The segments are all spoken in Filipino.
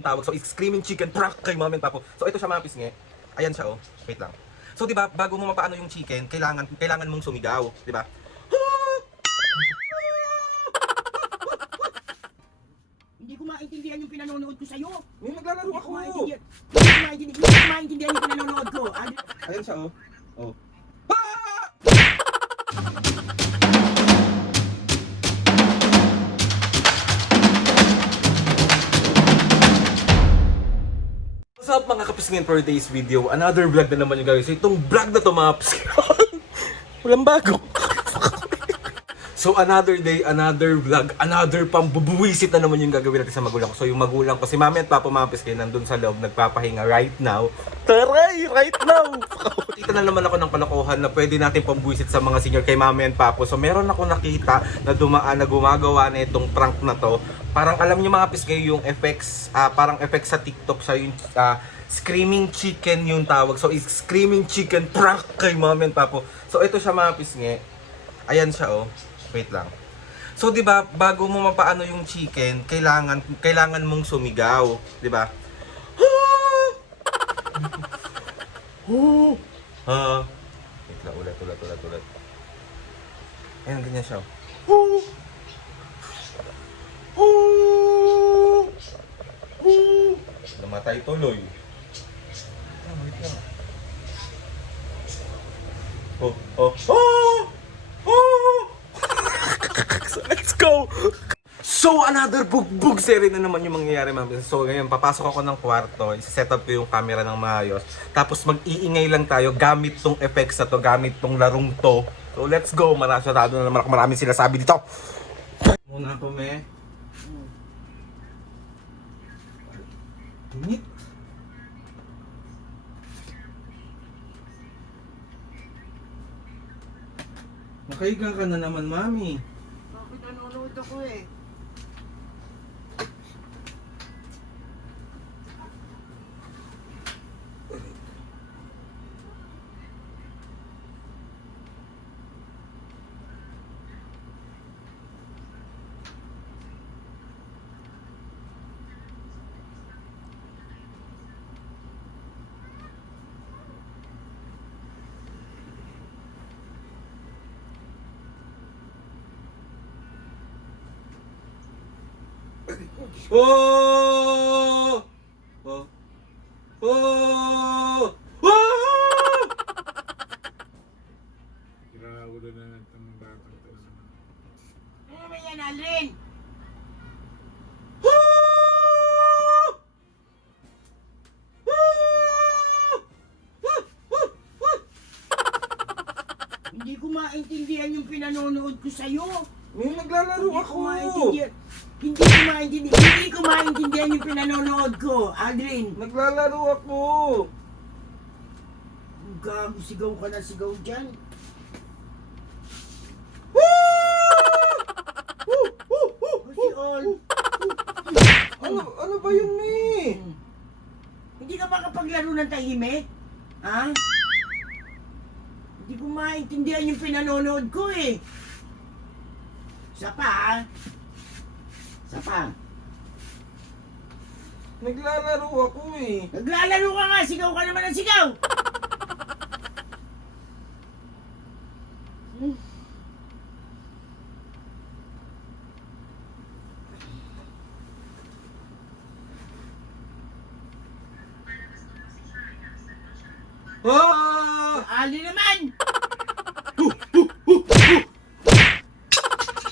Ang tawag, so screaming chicken prank kay Mom and Papo. So ito siya mga pisngi. Ayan siya oh. Wait lang. So 'di ba, bago mo mapaano yung chicken, kailangan mong sumigaw, 'di ba? Hindi ko maintindihan yung pinanonood ko sa'yo. May naglalaro ako. Hindi ko maintindihan yung pinanonood ko. Ayan siya oh. Oh. What's up mga kapisngin, for today's video, another vlog na naman yung guys. Itong vlog na to mga kapisngin, walang bago. So another day, another vlog, another pambubuwisit na naman yung gagawin natin sa magulang ko. So yung magulang ko, si Mami at Papa mga kapisngin, nandun sa loob, nagpapahinga right now. Taray! Right now! Kita na naman ako ng kalokohan na pwede natin pambuwisit sa mga senior kay Mami and Papa. So meron ako nakita na dumaan na gumagawa na itong prank na to. Parang alam niyo mga pisngay yung effects, parang effects sa TikTok siya yung screaming chicken yung tawag. So screaming chicken prank kay Mom and Papo. So ito siya mga pisngay. Ayan siya oh. Wait lang. So 'di ba, bago mo mapaano yung chicken, kailangan mong sumigaw, 'di ba? Wait lang, ulit. Ayan, ganyan siya. Namatay tuloy. Wait lang. So let's go! So another bugbog series na naman yung mangyayari ma'am. So ngayon papasok ako ng kwarto, i-set up ko yung camera ng maayos. Tapos mag-iingay lang tayo gamit tong effects na to, gamit tong larong to. So let's go, marasarado na naman ako, maraming sinasabi dito. Muna ako me. Init. Nakahiga ka na naman, Mami. Bakit nanonood ako eh? Oh! Oh! Oh! Oh! Ginagawa na itong batang ito. Ano ba yan, Alvin? Hindi ko maintindihan yung pinanonood ko sa'yo. May naglalaro Hindi ko ako. maintindihan. Hindi ko maintindihan yung pinanonood ko, Aldrin. Naglalaro ako. Gago, sigaw ka na sigaw dyan. Kasi all. Ano ba yun, Mi? Hindi ka makapaglaro ng tahimik? Ha? Hindi ko maintindihan yung pinanonood ko eh. Isa pa ha? Isa pa. Naglalaro ako eh. Naglalaro ka nga, sigaw ka naman ng sigaw. Ali naman!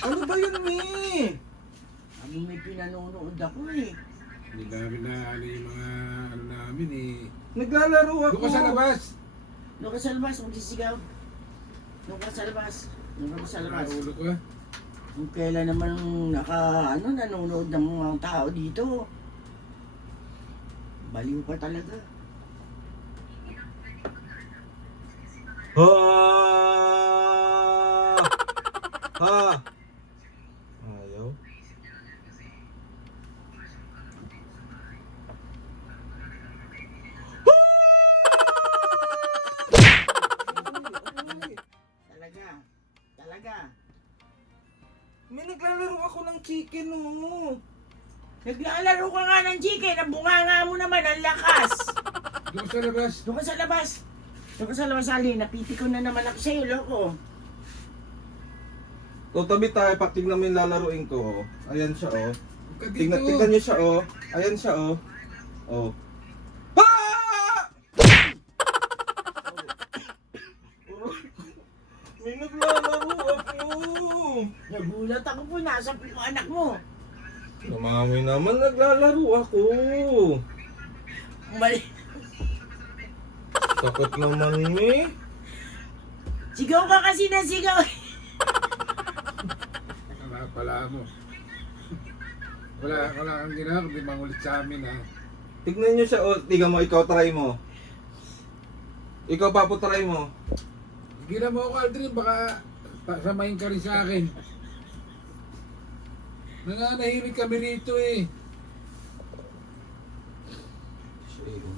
Ano ba yun, Mi? Ano may pinanonood ako eh. Hindi namin na ano yung mga ano namin eh. Naglalaro ako. Doon ka sa labas! Doon ka sa labas, magsisigaw. Doon ka sa labas. Doon ka sa labas. Nakaulo ka. Kung kailan naman nanonood ng mga tao dito. Baliw pa talaga. Ayaw. Talaga. May naglalaro ako ng chicken oh. Naglalaro ka nga ng chicken. Ang bunganga mo naman. Ang lakas. Doon sa labas. Doon ka sa labas. Doon ka sa labas, Ali. Napiti ko na naman ako sa'yo, loko. So, tabi tayo, tignan mo yung lalaruin ko. Oh. Ayan siya, oh. Huwag ka dito. Tignan niyo siya, oh. Ayan siya, oh. Oh. Ah! May naglalaro ako. Nagulat ako po. Nasa yung anak mo. Mami naman, naglalaro ako. Mali. Sakit naman, me. Sigaw ka kasi na sigaw. Pala mo. Wala kang ginawa kundi mangulit sa amin ha. Tignan niyo siya, oh. Tignan mo, ikaw try mo. Ikaw, Papo, try mo. Gina mo ako Aldrin, baka samayin ka rin sa akin. Nanganahimik kami rito eh.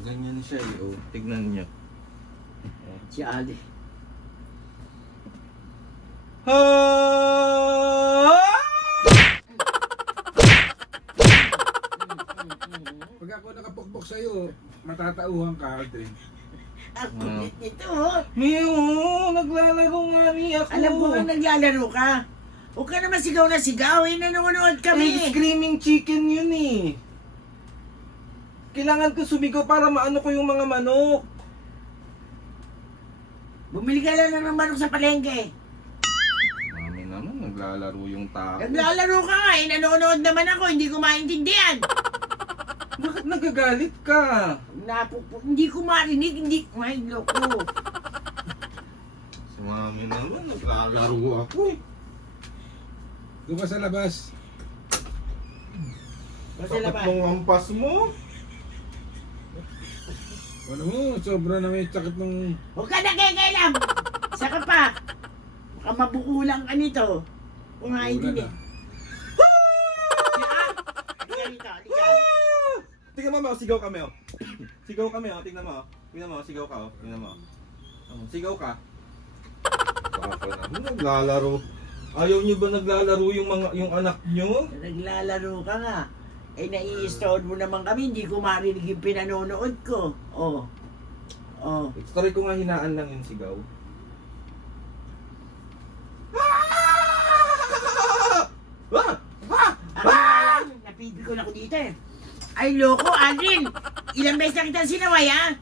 Ganyan siya, oh. Tignan niyo. Si Ali. Ha! Pag ako nakapukpok sa'yo, matatauhan ka Aldrin. Ang kulit nito, oh. Mio, naglalaro nga ni ako. Alam ko nga naglalaro ka. Huwag ka naman sigaw na sigaw. Eh, nanonood kami. Screaming chicken yun eh. Kailangan ko sumigaw para maano ko yung mga manok. Bumili ka lang ng manok sa palengke. Mami naman, naglalaro yung tao. Naglalaro ka nga eh. Nanonood naman ako. Hindi ko maintindihan. Bakit nagagalit ka? Hindi ko marinig. Hindi. May loko. Si mami naman, naglalaro ako eh. Doon ka sa labas. Basta Sakit laban. mong ampas mo. Ano mo, sobra na may sakit ng... Huwag ka nakikailam. Saka pa. Baka mabukulang ka nito. Kung maintindihan. Halika rito. Halika. Tingnan mo, sigaw kami oh. Sigaw kami oh, tingnan mo. Tingnan mo, sigaw ka oh. Tingnan mo. Sigaw ka. Baka naman naglalaro. Ayaw niyo ba naglalaro yung anak niyo? Naglalaro ka nga. Eh, nai-install mo naman kami. Hindi ko marinig yung pinanonood ko. Oh. Oh. Try ko nga hinaan lang yung sigaw. Napigil ko na ako dito eh. Ay, loko, Aldrin! Ilang beses na kitang sinaway, ha?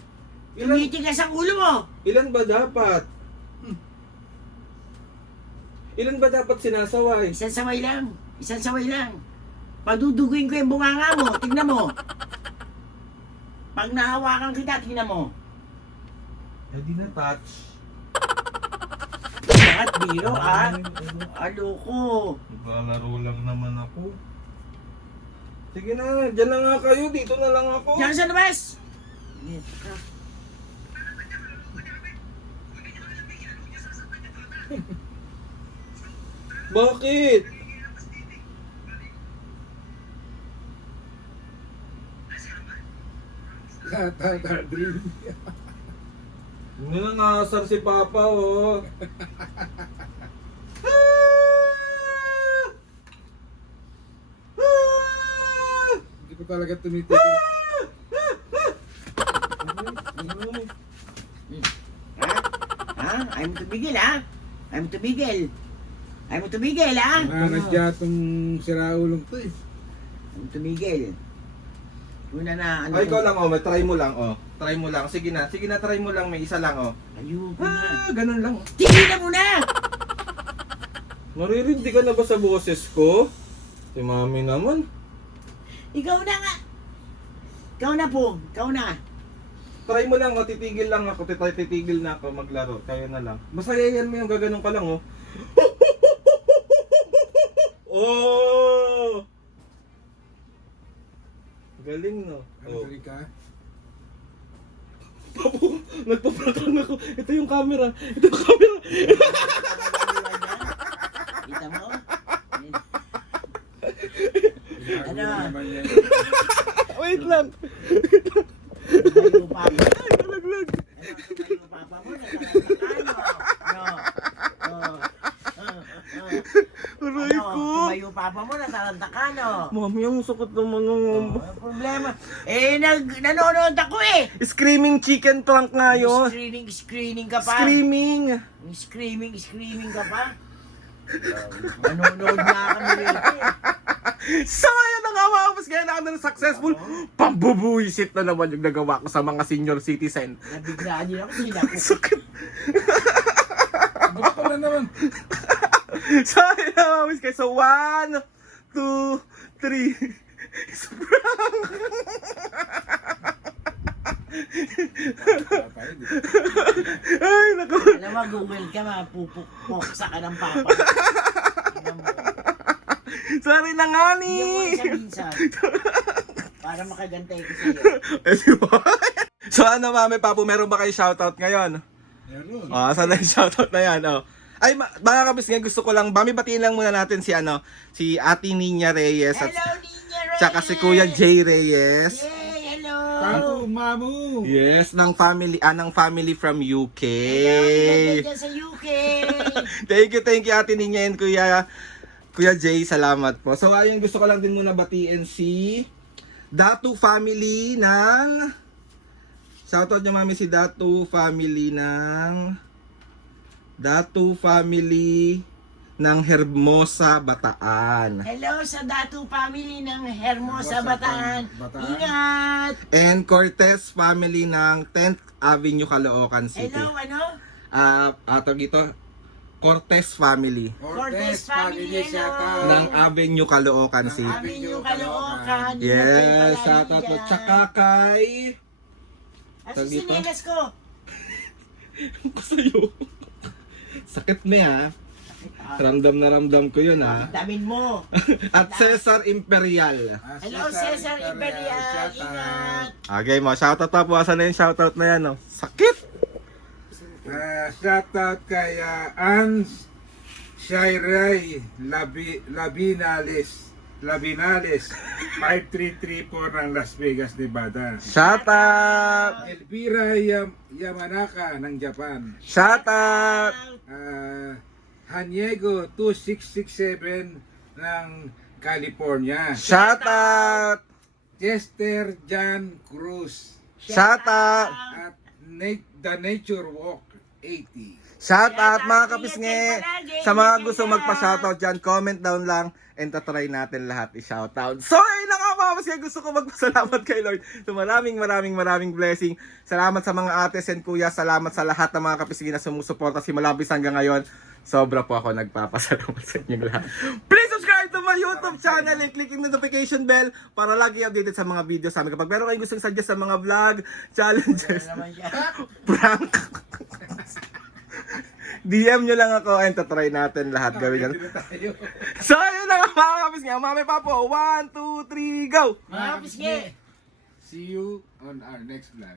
Tumitigas ang ulo mo! Ilan ba dapat? Ilan ba dapat sinasaway? Isang saway lang. Isang saway lang. Paduduguin ko yung bunganga mo. Tignan mo. Pag nahawakan kita, tignan mo. Eh di na touch. Lahat biro, ha? Aloko. Naglalaro lang naman ako. Sige na, dyan na nga kayo. Dito na lang ako. Diyan sa labas! Bakit? Lahat Aldrin. Hindi na nakasar si Papa, oh. Hindi ko talaga tumitigil. Ha? Ha? Ayaw mo tumigil, ha? Ayaw mo tumigil. Ayaw mo tumigil, ha? Nanganadya itong siraulong to eh. Ayaw mo tumigil. Una na, ano? Ay, ikaw lang, oh. Try mo lang, oh. Try mo lang. Sige na, try mo lang. May isa lang, oh. Ayoko na. Ganun lang. Tigilan mo na! Maririndi ka na ba sa boses ko? Si Mami naman. Ikaw na nga. Ikaw na po. Ikaw na. Try mo lang, oh. Titigil lang ako. Titigil na ako maglaro. Kaya na lang. Masaya yan mo yung gaganong ka lang, oh. Oh! Galing, no? Ano tuloy ka? Papo, nagpa-prank lang ako. Ito yung camera. Ito yung camera. Kita mo? Ano? Naman yan. Wait lang. Tumayo pa mo. Nalaglag. Tumayo pa mo. Nakakakano. No. Aray ko. Tumayo papa mo, nataranta ka, no? Mami, ang sakit naman ng... Ang problema. Nanonood ako eh. Screaming chicken plank nga yun. Screening ka pa. Screaming. Screaming ka pa. Nanonood na kami rito eh. So, ayun na nga mga kapis, kaya na successful. Pambubuisit na naman yung nagawa ko sa mga senior citizen. Nabiglaan niyo ako, sinako. Sakit. Ba't pala naman? So, ayun na mga kapis, kaya so 1, 2, 3. It's a prank. Ay, naku. Alam mo, Google ka, mapupukpok ka ng papa. Tingnan mo. Sorry na nga ni. Hindi mo minsan. Para makagantay ko sa'yo. Eh, di ba? So ano mami papo, meron ba kayo shoutout ngayon? Meron. Oh, saan na yung shoutout na yan? Oh. Ay, mga kapis nga, gusto ko lang, mami, batiin lang muna natin si si Ate Nina Reyes at Hello, Ninya Reyes! tsaka si Kuya Jay Reyes. Yay, hello! Papu, mamu. Yes, ng family from UK. Hello, dyan sa UK! Thank you Ate Nina and Kuya Jay, salamat po. So ayun, gusto ko lang din muna batiin si Datu family ng shoutout niyo mami si Datu family ng Hermosa, Bataan. Hello sa Datu family ng Hermosa, Bataan. Bataan. Ingat! And Cortez family ng 10th Avenue, Caloocan City. Hello, ano? Dito, Cortez family Cortez family, hello. ng Avenue, Caloocan City. Avenue, Caloocan. Yes, shoutout po. Tsaka kay... Asa si Negas ko? Sa'yo. Sakit mo ha. Ramdam na ramdam ko yun ha. Damin mo. At Cesar Imperial. Hello, Cesar Imperial. Ingat! Okay mo, shoutout pa po. Asan na yung shoutout na yan? Oh? Sakit! Shoutout kay Ans Shairay Labinales 5334 ng Las Vegas, Nevada. Shoutout! Elvira Yamanaka ng Japan. Shoutout! Haniego 2667 ng California. Shoutout! Chester John Cruz Shoutout! at The Nature Walk 80. Shoutout mga Shoutout, kapisnge! ingat kayo palagi, Sa mga ingat gusto kayo. magpa-shoutout dyan, comment down lang and tatry natin lahat i-shoutout. So ayun na nga mga kapisnge, gusto ko magpasalamat kay Lord. So maraming blessing. Salamat sa mga ates and kuya. Salamat sa lahat ng mga kapisnge na sumusuporta simula hanggang ngayon. Sobra po ako nagpapasalamat sa inyong lahat. Please subscribe to my YouTube channel and click yung notification bell para lagi updated sa mga videos sa amin. Kapag meron kayong gustong suggest sa mga vlog, challenges, Ano naman siya? prank, DM nyo lang ako and tatry natin lahat gawin yan. Tayo. So ayun na nga mga kapis nga, mami pa po. 1, 2, 3, go! Mga pisngi! See you on our next vlog.